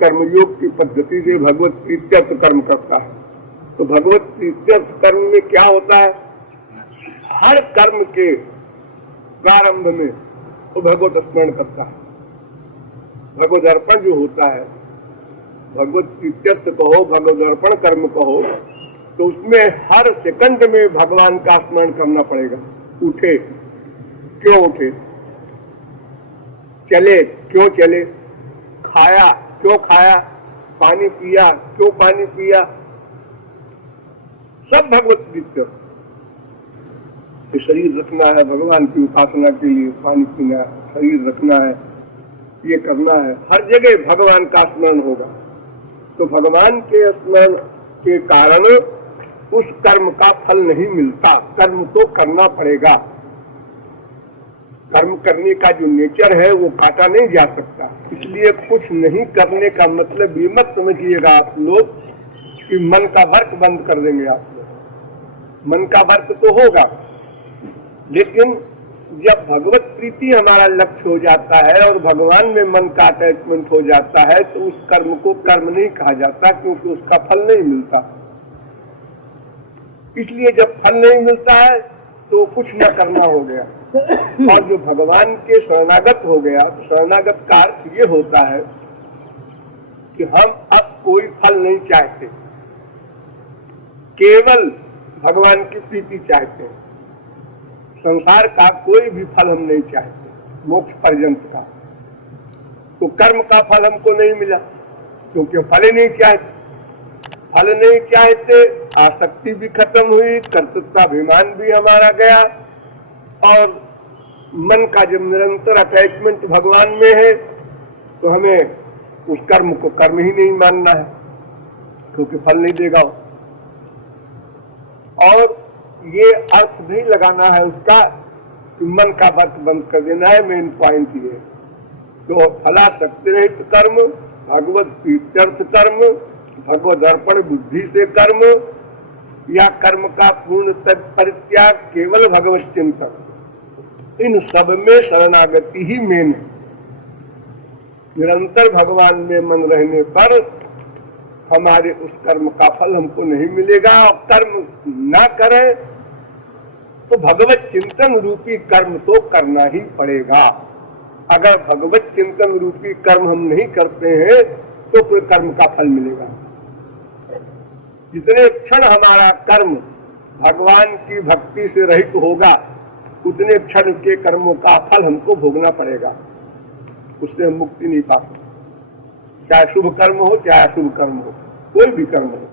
कर्मयोग की पद्धति से भगवत प्रीत्यर्थ कर्म करता है। तो भगवत प्रीत्यर्थ कर्म में क्या होता है, हर कर्म के प्रारंभ में तो भगवत स्मरण करता है। भगवत अर्पण जो होता है, भगवत प्रीत्यर्थ कहो, भगवत अर्पण कर्म कहो, तो उसमें हर सेकंड में भगवान का स्मरण करना पड़ेगा। उठे क्यों उठे, चले क्यों चले, खाया क्यों खाया, पानी पिया क्यों पानी पिया, सब भगवत प्रीत्यर्थ। शरीर रखना है भगवान की उपासना के लिए, पानी पीना, शरीर रखना है, ये करना है, हर जगह भगवान का स्मरण होगा। तो भगवान के स्मरण के कारण उस कर्म का फल नहीं मिलता, कर्म तो करना पड़ेगा। कर्म करने का जो नेचर है वो काटा नहीं जा सकता। इसलिए कुछ नहीं करने का मतलब ये मत समझिएगा आप लोग कि मन का वर्क बंद कर देंगे आप लोग। मन का वर्क तो होगा, लेकिन जब भगवत प्रीति हमारा लक्ष्य हो जाता है और भगवान में मन का अटैचमेंट हो जाता है, तो उस कर्म को कर्म नहीं कहा जाता, क्योंकि उसका फल नहीं मिलता। इसलिए जब फल नहीं मिलता है तो कुछ न करना हो गया। और जो भगवान के शरणागत हो गया, तो शरणागत का अर्थ ये होता है कि हम अब कोई फल नहीं चाहते, केवल भगवान की प्रीति चाहते हैं। संसार का कोई भी फल हम नहीं चाहते, मोक्ष पर्यंत का। तो कर्म का फल हमको नहीं मिला, क्योंकि हम फल ही नहीं चाहते। फल नहीं चाहते, आसक्ति भी खत्म हुई, कर्तृत्वाभिमान भी हमारा गया, और मन का जब निरंतर अटैचमेंट भगवान में है, तो हमें उस कर्म को कर्म ही नहीं मानना है, क्योंकि फल नहीं देगा। और ये अर्थ नहीं लगाना है उसका कि मन का वर्क बंद कर देना है। मेन पॉइंट ये, तो फलासक्ति रहित कर्म, भगवत प्रीत्यर्थ कर्म, भगवत अर्पण बुद्धि से कर्म, या कर्म का पूर्ण परित्याग, केवल भगवत चिंतन, इन सब में शरणागति ही मेन है। निरंतर भगवान में मन रहने पर हमारे उस कर्म का फल हमको नहीं मिलेगा। और कर्म ना करें तो भगवत चिंतन रूपी कर्म तो करना ही पड़ेगा। अगर भगवत चिंतन रूपी कर्म हम नहीं करते हैं तो फिर कर्म का फल मिलेगा। जितने क्षण हमारा कर्म भगवान की भक्ति से रहित होगा, उतने क्षण के कर्मों का फल हमको भोगना पड़ेगा। उससे हम मुक्ति नहीं पा सकते, चाहे शुभ कर्म हो चाहे अशुभ कर्म हो, कोई भी कर्म हो।